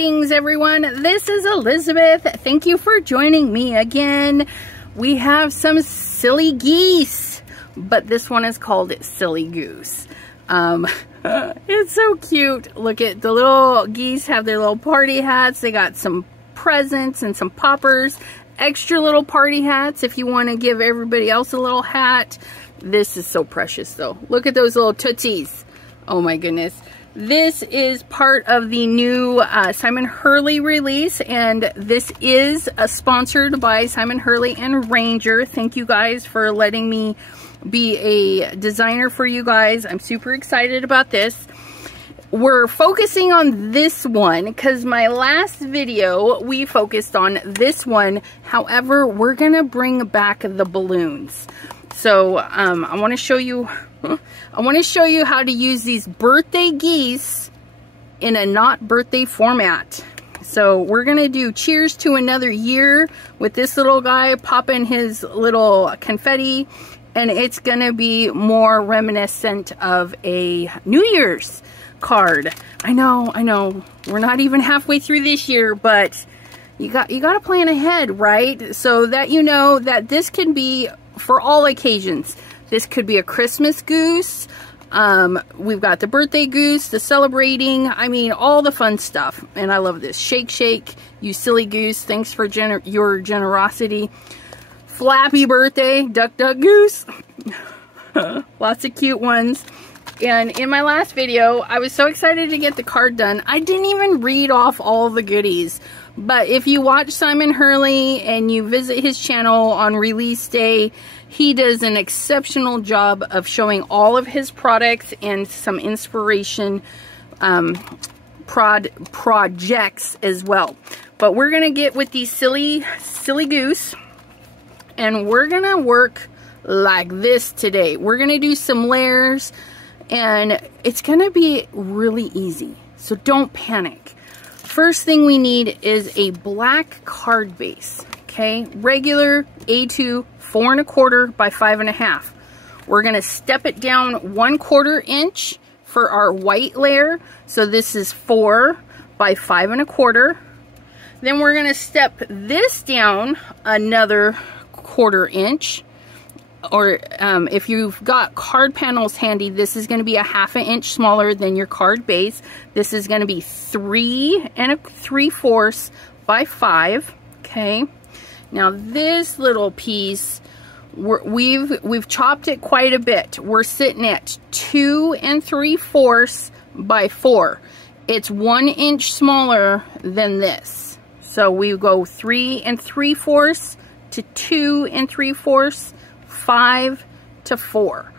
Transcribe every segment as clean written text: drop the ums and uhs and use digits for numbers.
Greetings everyone, this is Elizabeth. Thank you for joining me again. We have some silly geese, but this one is called Silly Goose. It's so cute. Look at the little geese, have their little party hats. They got some presents and some poppers, extra little party hats if you want to give everybody else a little hat. This is so precious though. Look at those little tootsies. Oh my goodness. This is part of the new Simon Hurley release, and this is sponsored by Simon Hurley and Ranger. Thank you guys for letting me be a designer for you guys. I'm super excited about this. We're focusing on this one because my last video we focused on this one. However, we're gonna bring back the balloons. So I want to show you how to use these birthday geese in a not birthday format. So we're gonna do cheers to another year with this little guy popping his little confetti, and it's gonna be more reminiscent of a New Year's card. I know we're not even halfway through this year, but you got to plan ahead, right? So that you know that this can be for all occasions. This could be a Christmas goose. We've got the birthday goose, the celebrating, I mean, all the fun stuff. And I love this. Shake, shake, you silly goose. Thanks for your generosity. Flappy birthday, duck, duck, goose. Lots of cute ones. And in my last video, I was so excited to get the card done. I didn't even read off all the goodies. But if you watch Simon Hurley and you visit his channel on release day, he does an exceptional job of showing all of his products and some inspiration projects as well. But we're going to get with these silly goose, and we're going to work like this today. We're going to do some layers, and it's going to be really easy. So don't panic. First thing we need is a black card base, okay? Regular A2 4 1/4 by 5 1/2. We're gonna step it down 1/4 inch for our white layer. So this is 4 by 5 1/4. Then we're gonna step this down another 1/4 inch. Or if you've got card panels handy, this is going to be a 1/2 inch smaller than your card base. This is going to be 3 3/4 by 5. Okay. Now this little piece, we've chopped it quite a bit. We're sitting at 2 3/4 by 4. It's 1 inch smaller than this. So we go 3 3/4 to 2 3/4. 5 to 4.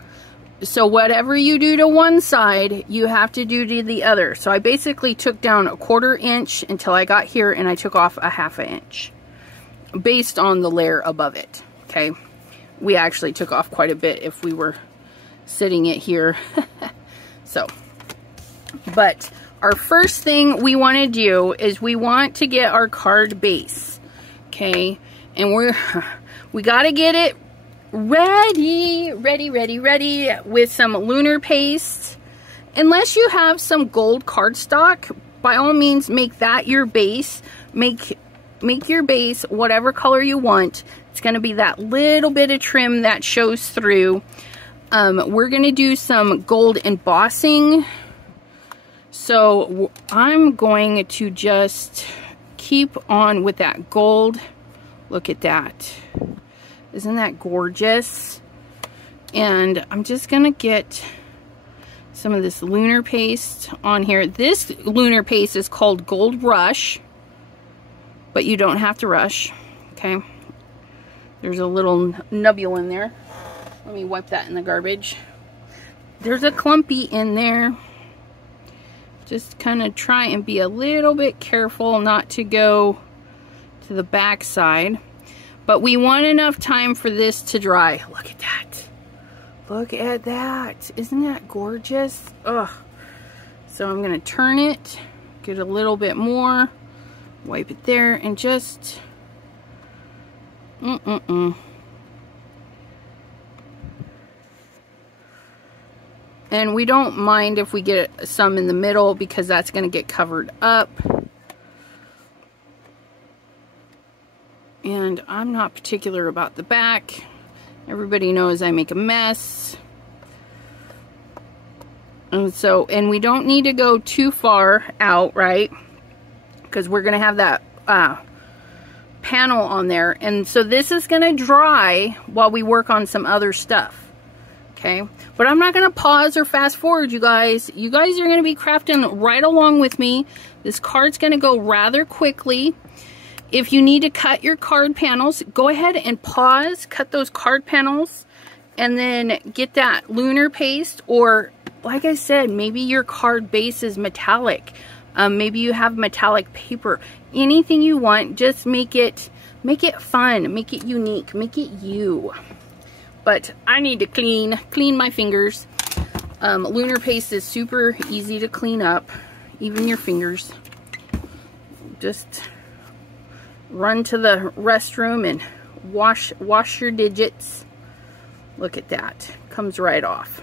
So whatever you do to one side, you have to do to the other. So I basically took down 1/4 inch until I got here, and I took off a 1/2 inch based on the layer above it. Okay, we actually took off quite a bit if we were sitting it here. So, but our first thing we want to do is we want to get our card base. Okay, and we got to get it ready with some lunar paste. Unless you have some gold cardstock, by all means make that your base. Make your base whatever color you want. It's going to be that little bit of trim that shows through. We're going to do some gold embossing. So I'm going to just keep on with that gold. Look at that. Isn't that gorgeous? And I'm just gonna get some of this lunar paste on here. This lunar paste is called Gold Rush, but you don't have to rush, okay? There's a little nubule in there. Let me wipe that in the garbage. There's a clumpy in there. Just kind of try and be a little bit careful not to go to the back side. But we want enough time for this to dry. Look at that. Look at that. Isn't that gorgeous? Ugh. So I'm going to turn it, get a little bit more, wipe it there, and just... And we don't mind if we get some in the middle because that's going to get covered up. And I'm not particular about the back. Everybody knows I make a mess. And we don't need to go too far out, right? Because we're gonna have that panel on there. And so this is gonna dry while we work on some other stuff. Okay, but I'm not gonna pause or fast forward, you guys. You guys are gonna be crafting right along with me. This card's gonna go rather quickly. If you need to cut your card panels, go ahead and pause, cut those card panels, and then get that lunar paste, or like I said, maybe your card base is metallic. Maybe you have metallic paper. Anything you want, just make it fun, make it unique, make it you. But I need to clean my fingers. Lunar paste is super easy to clean up, even your fingers. Just run to the restroom and wash your digits. Look at that, comes right off.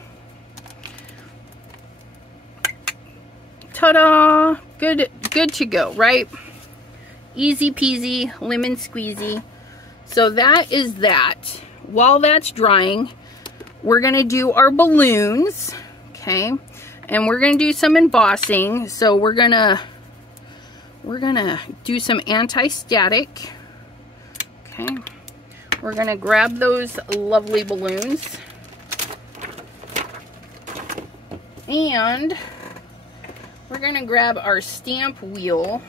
Ta-da! Good to go, right? Easy peasy, lemon squeezy. So that is that. While that's drying, we're gonna do our balloons, okay? And we're gonna do some embossing. So we're gonna do some anti-static. Okay, we're gonna grab those lovely balloons, and we're gonna grab our stamp wheel.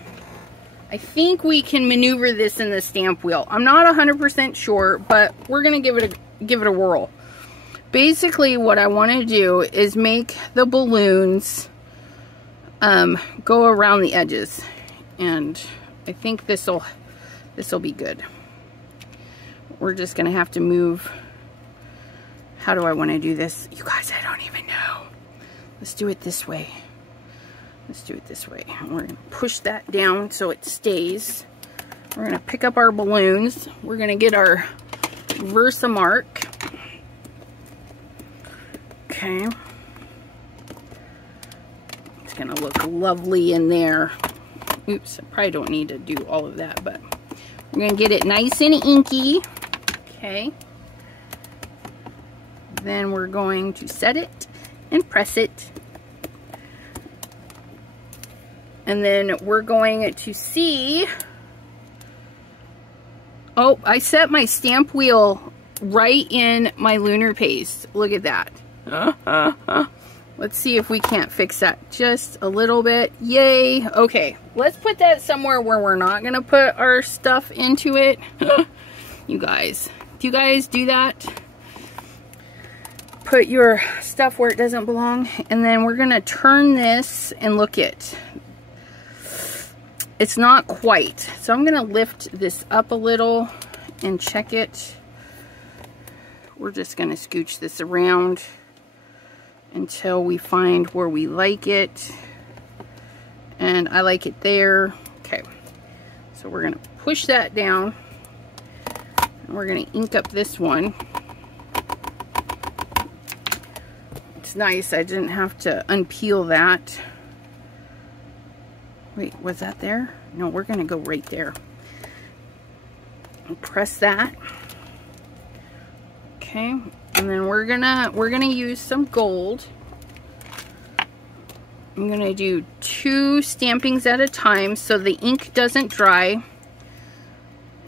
I think we can maneuver this in the stamp wheel. I'm not 100% sure, but we're gonna give it a whirl. Basically, what I want to do is make the balloons go around the edges. And I think this'll be good. We're just gonna have to move. How do I want to do this? You guys, I don't even know. Let's do it this way. Let's do it this way. We're gonna push that down so it stays. We're gonna pick up our balloons. We're gonna get our Versamark. Okay. It's gonna look lovely in there. Oops, I probably don't need to do all of that, but we're gonna get it nice and inky. Okay. Then we're going to set it and press it. And then we're going to see. Oh, I set my stamp wheel right in my lunar paste. Look at that. Let's see if we can't fix that just a little bit. Yay. Okay, let's put that somewhere where we're not gonna put our stuff into it. You guys, do you guys do that? Put your stuff where it doesn't belong. And then we're gonna turn this and look it. It's not quite. So I'm gonna lift this up a little and check it. We're just gonna scooch this around until we find where we like it. And I like it there. Okay, so we're gonna push that down and we're gonna ink up this one. It's nice, I didn't have to unpeel that. Wait, was that there? No, we're gonna go right there. And press that. Okay, and then we're gonna use some gold. I'm gonna do 2 stampings at a time so the ink doesn't dry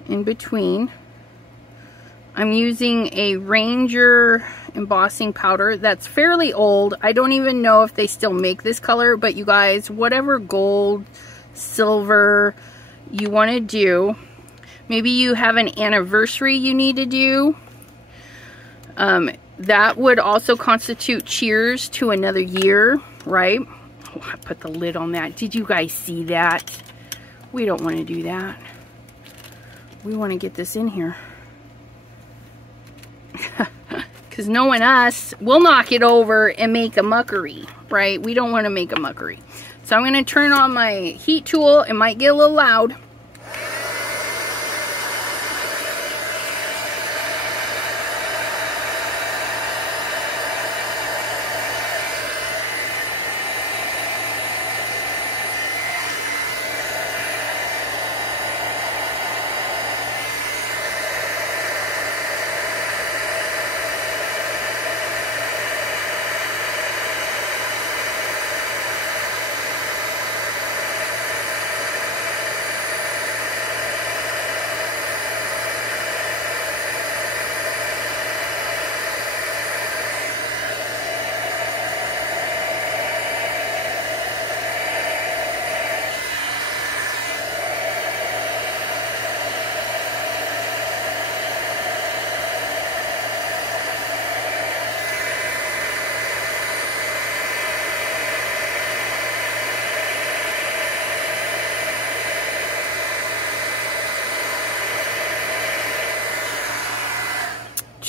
in between. I'm using a Ranger embossing powder that's fairly old. I don't even know if they still make this color, but you guys, whatever gold, silver you want to do, maybe you have an anniversary you need to do. That would also constitute cheers to another year, right? Oh, I put the lid on that. Did you guys see that? We don't want to do that. We want to get this in here. Because knowing us, we'll knock it over and make a muckery, right? We don't want to make a muckery. So I'm going to turn on my heat tool. It might get a little loud.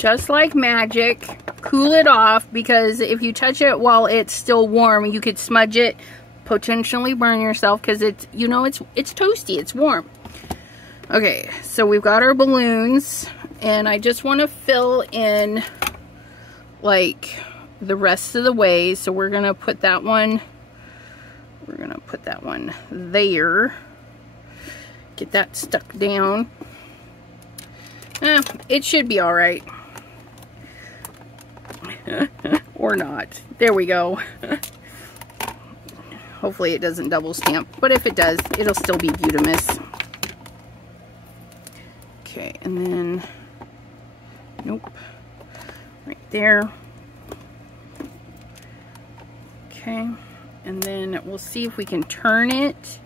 just like magic. Cool it off, because if you touch it while it's still warm, you could smudge it, potentially burn yourself, because it's, you know, it's toasty, it's warm. Okay, so we've got our balloons, and I just want to fill in like the rest of the way. So we're gonna put that one, there. Get that stuck down. It should be all right. Or not. There we go. Hopefully it doesn't double stamp, but if it does, it'll still be Beautimus. Okay, and then, nope, right there. Okay, and then we'll see if we can turn it.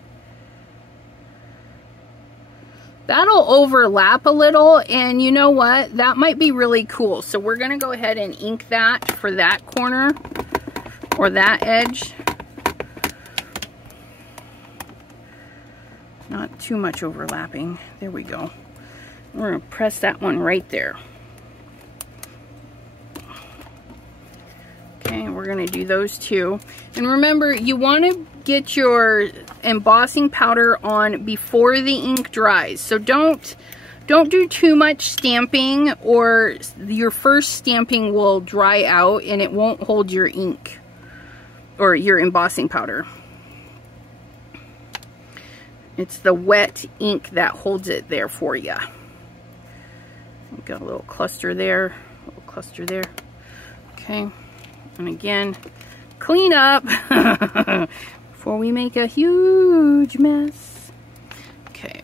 That'll overlap a little, and you know what? That might be really cool. So we're gonna go ahead and ink that for that corner, or that edge. Not too much overlapping. There we go. We're gonna press that one right there. Okay, we're gonna do those two. And remember, you wanna get your embossing powder on before the ink dries. So don't do too much stamping, or your first stamping will dry out and it won't hold your ink or your embossing powder. It's the wet ink that holds it there for you. Got a little cluster there, a little cluster there. Okay, and again, clean up before we make a huge mess. Okay,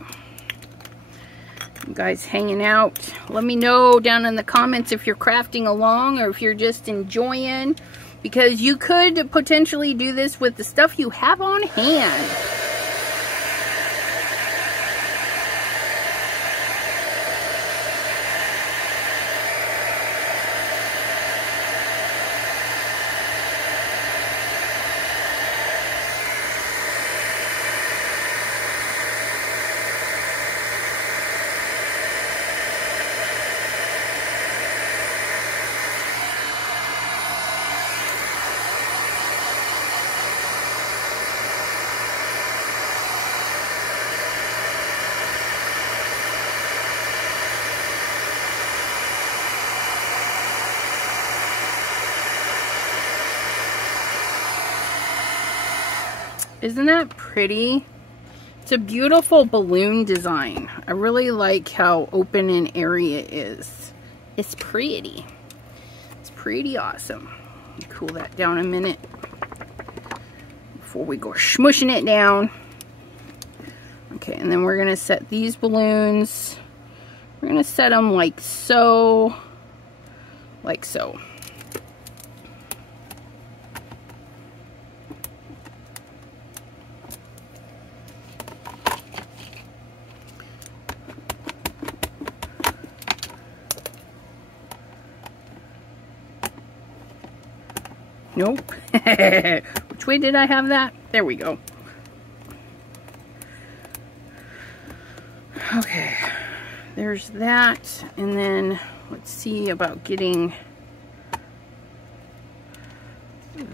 you guys hanging out, let me know down in the comments if you're crafting along or if you're just enjoying, because you could potentially do this with the stuff you have on hand. Isn't that pretty? It's a beautiful balloon design. I really like how open and airy it is. It's pretty. It's pretty awesome. Cool that down a minute before we go smushing it down. Okay, and then we're gonna set these balloons. We're gonna set them like so. Like so. Nope. Which way did I have that? There we go. Okay. There's that. And then let's see about getting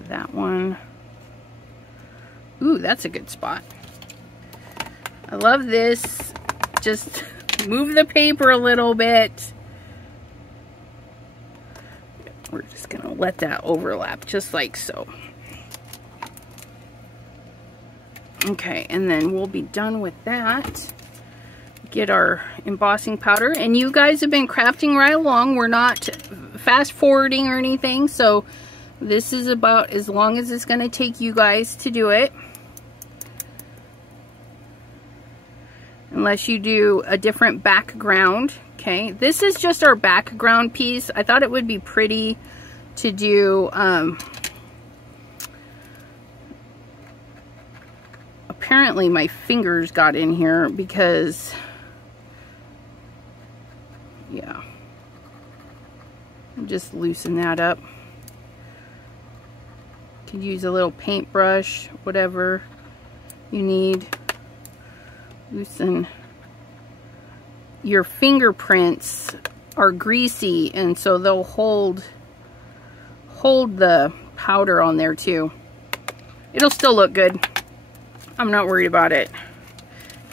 that one. Ooh, that's a good spot. I love this. Just move the paper a little bit. We're just gonna let that overlap just like so. Okay, and then we'll be done with that. Get our embossing powder, and you guys have been crafting right along. We're not fast forwarding or anything, so this is about as long as it's gonna take you guys to do it. Unless you do a different background. Okay, this is just our background piece. I thought it would be pretty to do, apparently my fingers got in here because, yeah, just loosen that up. Could use a little paintbrush, whatever you need. Loosen. Your fingerprints are greasy, and so they'll hold the powder on there too. It'll still look good. I'm not worried about it.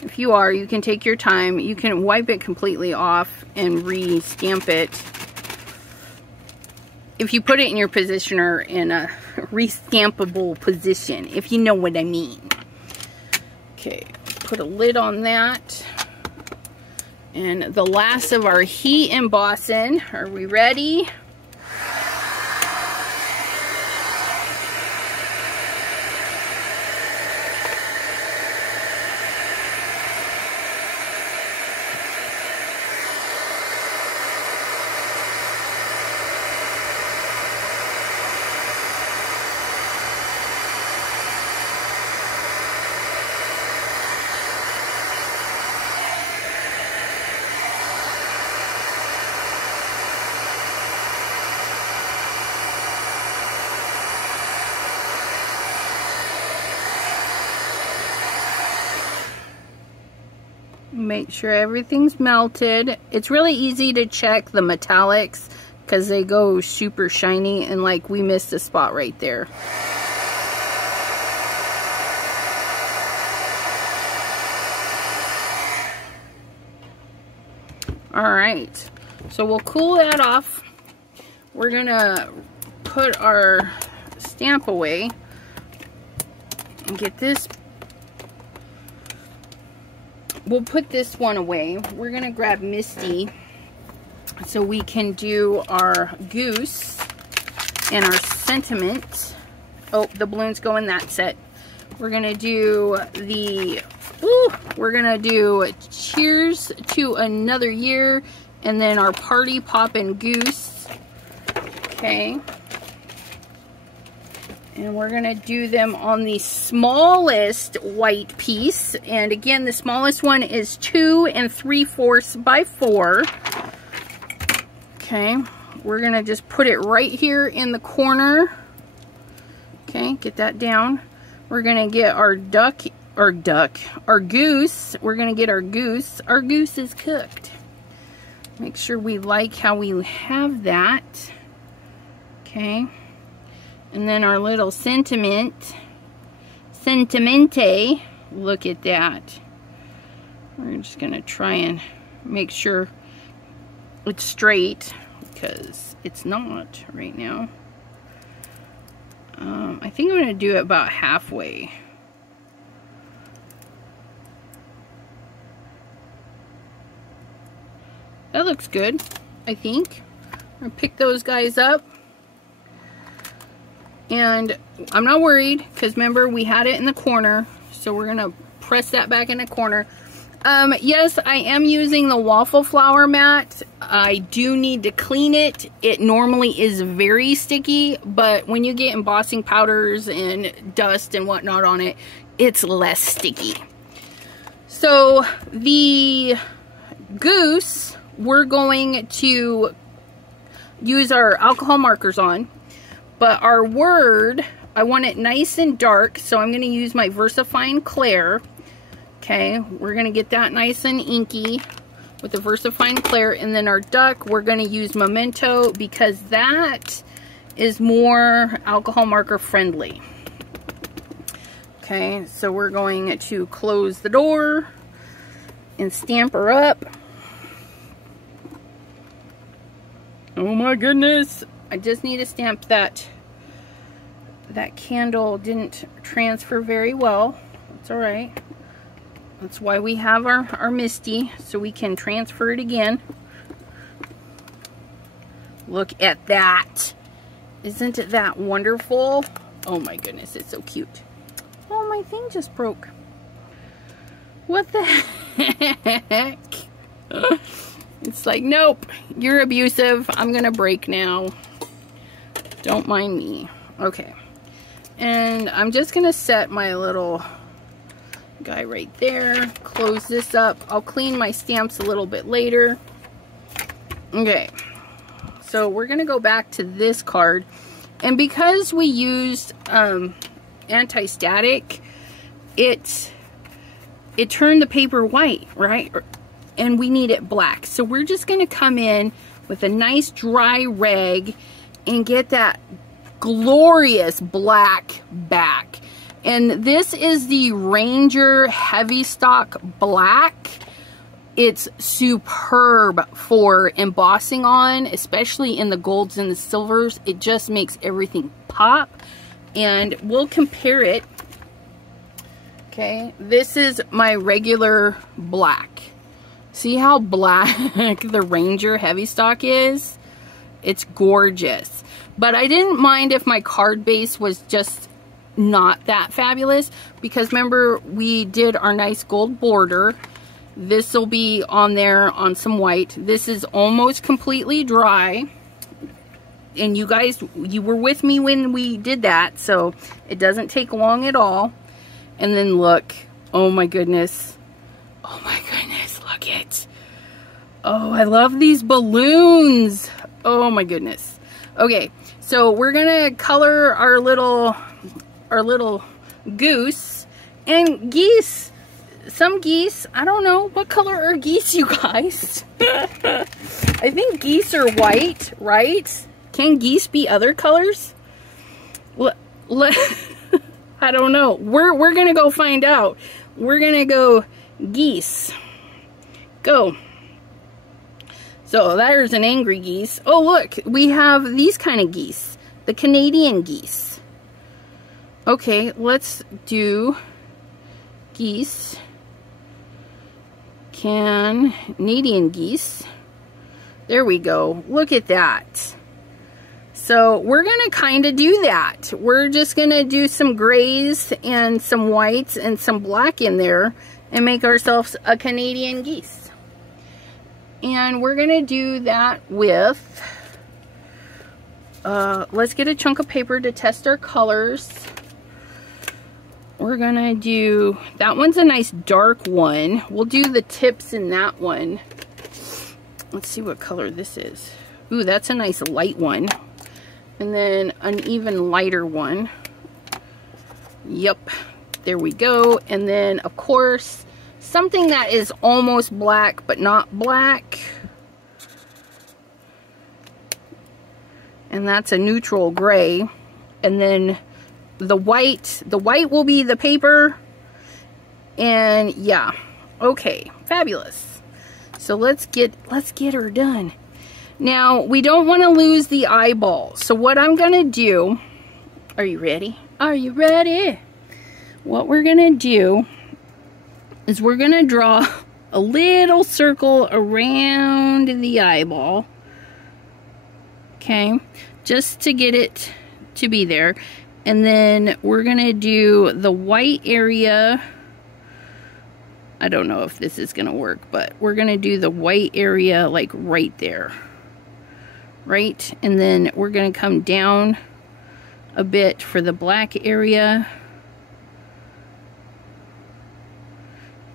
If you are, you can take your time. You can wipe it completely off and re-stamp it. If you put it in your positioner in a re-stampable position, if you know what I mean. Okay, put a lid on that. And the last of our heat embossing. Are we ready? Make sure everything's melted. It's really easy to check the metallics because they go super shiny, and like we missed a spot right there. Alright, so we'll cool that off. We're gonna put our stamp away and get this. We'll put this one away. We're gonna grab Misty so we can do our goose and our sentiment. Oh, the balloons go in that set. We're gonna do the, we're gonna do cheers to another year, and then our party poppin' goose. Okay. And we're gonna do them on the smallest white piece. And again, the smallest one is 2 3/4 by 4. Okay, we're gonna just put it right here in the corner. Okay, get that down. We're gonna get our our goose. We're gonna get our goose. Our goose is cooked. Make sure we like how we have that. Okay. And then our little sentimente, look at that. We're just gonna try and make sure it's straight, because it's not right now. I think I'm gonna do it about halfway. That looks good, I think. I'm gonna pick those guys up. And I'm not worried, because remember, we had it in the corner. So we're going to press that back in the corner. Yes, I am using the waffle flour mat. I do need to clean it. It normally is very sticky, but when you get embossing powders and dust and whatnot on it, it's less sticky. So the goose, we're going to use our alcohol markers on. But our word, I want it nice and dark, so I'm going to use my VersaFine Clair. Okay, we're going to get that nice and inky with the VersaFine Clair. And then our duck, we're going to use Memento, because that is more alcohol marker friendly. Okay, so we're going to close the door and stamp her up. Oh my goodness. I just need to stamp that. That candle didn't transfer very well. It's all right. That's why we have our Misty, so we can transfer it again. Look at that. Isn't it that wonderful? Oh my goodness, it's so cute. Oh, my thing just broke. What the heck? It's like, nope, you're abusive. I'm gonna break now. Don't mind me. Okay. And I'm just gonna set my little guy right there. Close this up. I'll clean my stamps a little bit later. Okay. So we're gonna go back to this card. And because we used anti-static, it turned the paper white, right? And we need it black. So we're just gonna come in with a nice dry rag and get that glorious black back. And this is the Ranger Heavy Stock Black. It's superb for embossing on, especially in the golds and the silvers. It just makes everything pop. And we'll compare it. Okay, this is my regular black. See how black the Ranger Heavy Stock is? It's gorgeous. But I didn't mind if my card base was just not that fabulous, because remember we did our nice gold border. This will be on there on some white. This is almost completely dry. And you guys, you were with me when we did that, so it doesn't take long at all. And then look, oh my goodness. Oh my goodness, look it. Oh, I love these balloons. Oh my goodness. Okay, so we're gonna color our little goose and geese. Some geese, I don't know, what color are geese, you guys? I think geese are white, right? Can geese be other colors? I don't know. We're gonna go find out. We're gonna go geese. Go. So there's an angry geese. Oh look, we have these kind of geese. The Canadian geese. Okay, let's do geese. Canadian geese. There we go. Look at that. So we're gonna kind of do that. We're just gonna do some grays and some whites and some black in there and make ourselves a Canadian geese. And we're gonna do that with, let's get a chunk of paper to test our colors. We're gonna do, that one's a nice dark one. We'll do the tips in that one. Let's see what color this is. Ooh, that's a nice light one. And then an even lighter one. Yep, there we go. And then, of course, something that is almost black, but not black. And that's a neutral gray. And then the white will be the paper. And yeah, okay, fabulous. So let's get her done. Now, we don't want to lose the eyeball. So what I'm going to do, are you ready? Are you ready? What we're going to do is we're going to draw a little circle around the eyeball. Okay, just to get it to be there. And then we're going to do the white area. I don't know if this is going to work, but we're going to do the white area like right there. Right? And then we're going to come down a bit for the black area.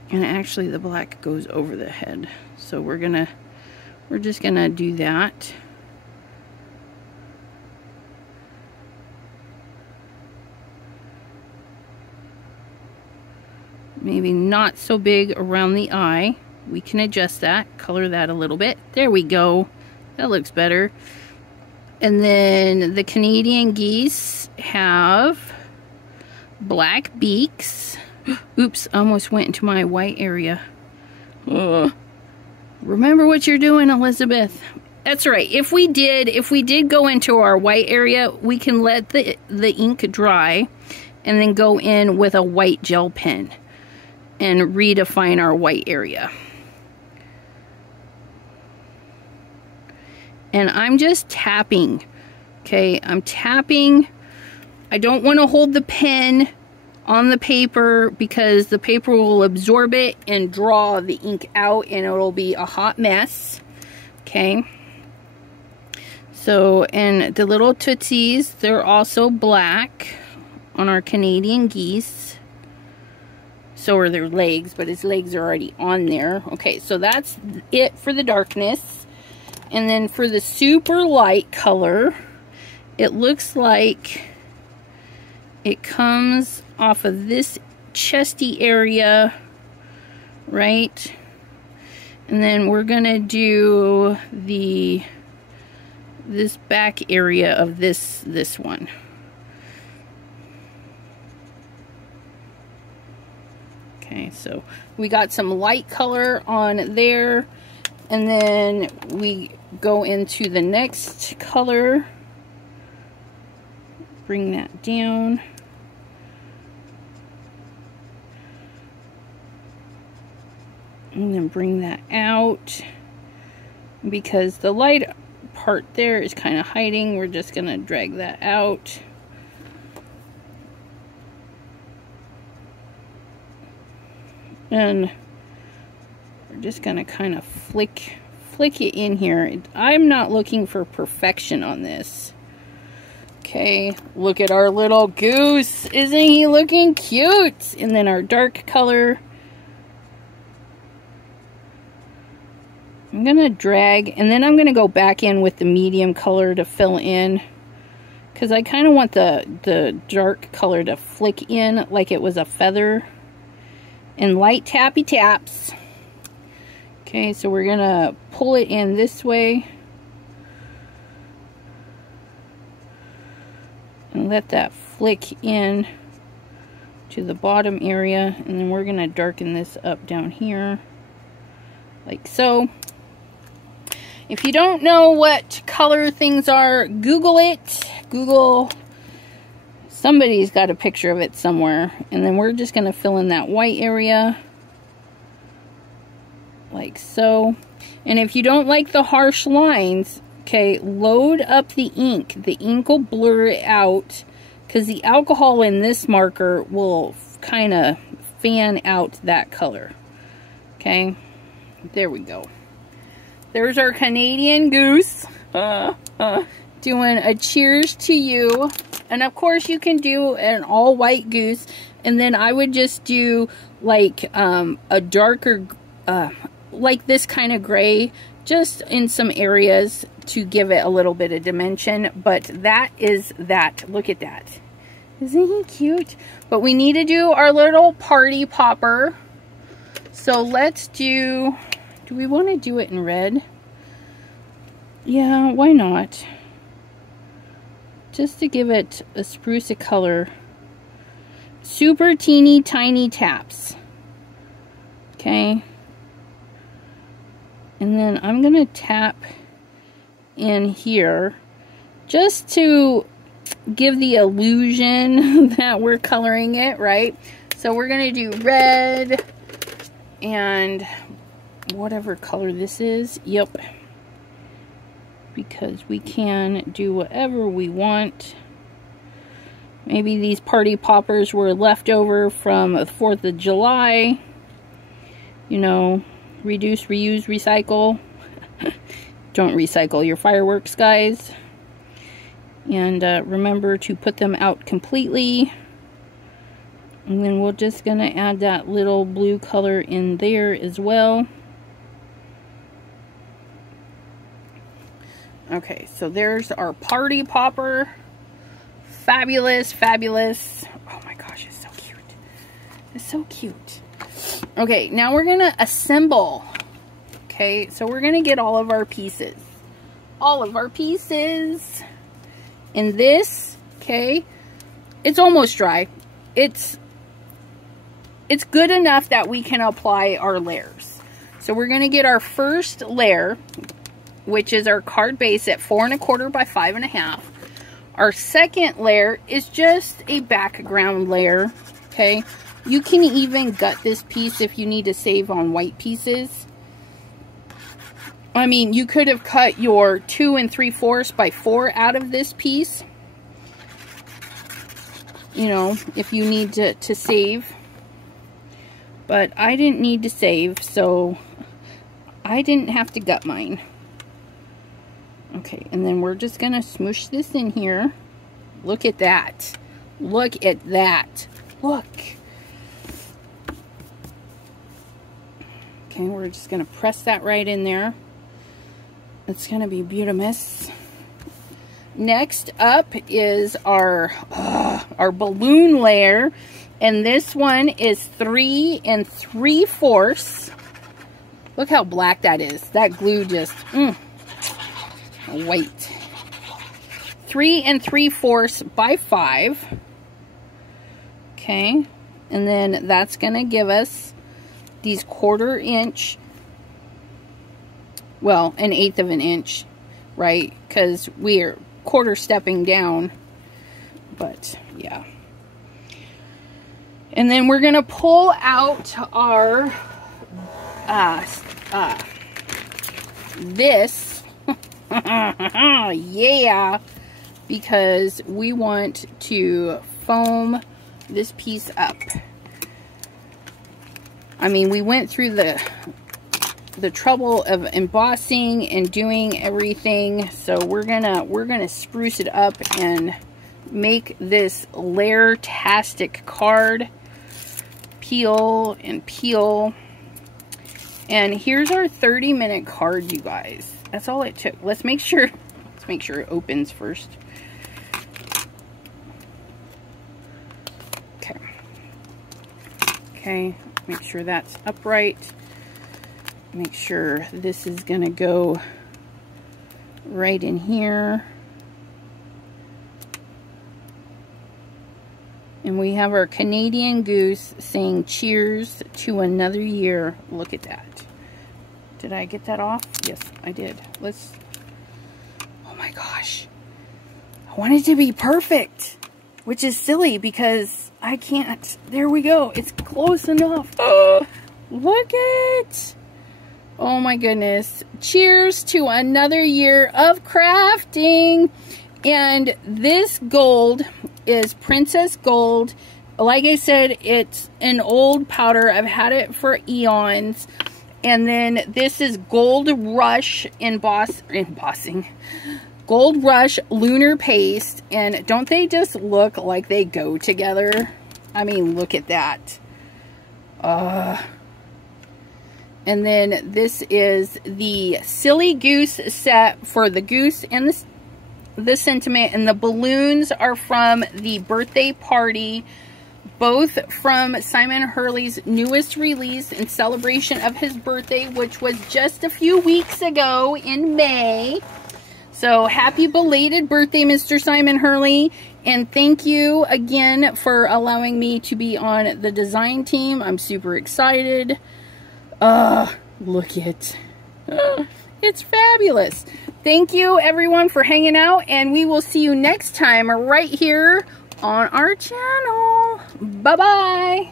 And actually the black goes over the head. So we're just going to do that. Maybe not so big around the eye. We can adjust that, color that a little bit. There we go. That looks better. And then the Canadian geese have black beaks. Oops, almost went into my white area. Ugh. Remember what you're doing, Elizabeth. That's right. If we did go into our white area, we can let the ink dry and then go in with a white gel pen and redefine our white area. And I'm just tapping. Okay, I'm tapping. I don't want to hold the pen on the paper because the paper will absorb it and draw the ink out and it'll be a hot mess. Okay. So, and the little tootsies, they're also black on our Canadian geese. So are their legs, but his legs are already on there. Okay, so that's it for the darkness. And then for the super light color, it looks like it comes off of this chesty area, right? And then we're gonna do the this back area of this one. Okay, so we got some light color on there, and then we go into the next color. Bring that down. And then bring that out. Because the light part there is kind of hiding, we're just going to drag that out. And we're just going to kind of flick it in here. I'm not looking for perfection on this. Okay, look at our little goose. Isn't he looking cute? And then our dark color. I'm going to drag, and then I'm going to go back in with the medium color to fill in. Because I kind of want the dark color to flick in like it was a feather. And light tappy taps. Okay, so we're going to pull it in this way. And let that flick in to the bottom area. And then we're going to darken this up down here. Like so. If you don't know what color things are, Google it. Google, somebody's got a picture of it somewhere. And then we're just going to fill in that white area. Like so. And if you don't like the harsh lines, okay, load up the ink. The ink will blur it out. Because the alcohol in this marker will kind of fan out that color. Okay. There we go. There's our Canadian goose. Doing a cheers to you. And of course you can do an all white goose. And then I would just do like a darker, like this kind of gray. Just in some areas to give it a little bit of dimension. But that is that. Look at that. Isn't he cute? But we need to do our little party popper. So let's do we want to do it in red? Yeah, why not? Just to give it a spruce of color. Super teeny tiny taps. Okay. And then I'm going to tap in here just to give the illusion that we're coloring it, right? So we're going to do red and whatever color this is. Yep. Because we can do whatever we want. Maybe these party poppers were left over from the 4th of July. You know, reduce, reuse, recycle. Don't recycle your fireworks, guys. And remember to put them out completely. And then we're just going to add that little blue color in there as well. Okay, so there's our party popper. Fabulous, fabulous. Oh my gosh, it's so cute. It's so cute. Okay, now we're going to assemble. Okay, so we're going to get all of our pieces. All of our pieces. And this, okay, it's almost dry. It's good enough that we can apply our layers. So we're going to get our first layer, which is our card base at 4 1/4 by 5 1/2. Our second layer is just a background layer, okay? You can even gut this piece if you need to save on white pieces. I mean, you could have cut your 2 3/4 by 4 out of this piece. You know, if you need to save. But I didn't need to save, so I didn't have to gut mine. Okay, and then we're just going to smoosh this in here. Look at that. Look at that. Look. Okay, we're just going to press that right in there. It's going to be beautimous. Next up is our balloon layer. And this one is 3 3/4. Look how black that is. That glue just, white. 3 3/4 by 5. Okay, and then that's going to give us these 1/4 inch, well, 1/8 of an inch, right? Because we are 1/4 stepping down, but yeah. And then we're going to pull out our, this, yeah, because we want to foam this piece up. I mean, we went through the trouble of embossing and doing everything, so we're gonna spruce it up and make this layer-tastic card. Peel and peel. And here's our 30-minute card, you guys. That's all it took. Let's make sure it opens first. Okay. Okay, make sure that's upright. Make sure this is gonna go right in here. And we have our Canadian goose saying cheers to another year. Look at that. Did I get that off? Yes, I did. Let's, oh my gosh. I want it to be perfect, which is silly because I can't. There we go. It's close enough. Oh, look it. Oh my goodness. Cheers to another year of crafting. And this gold is Princess Gold. Like I said, it's an old powder. I've had it for eons. And then this is Gold Rush embossing. Gold Rush Lunar Paste. And don't they just look like they go together? I mean, look at that. And then this is the Silly Goose set for the goose and the sentiment, and the balloons are from the birthday party, both from Simon Hurley's newest release in celebration of his birthday, which was just a few weeks ago in May. So happy belated birthday, Mr. Simon Hurley, and thank you again for allowing me to be on the design team. I'm super excited. Look it. It's fabulous. Thank you everyone for hanging out, and we will see you next time right here on our channel. Bye-bye.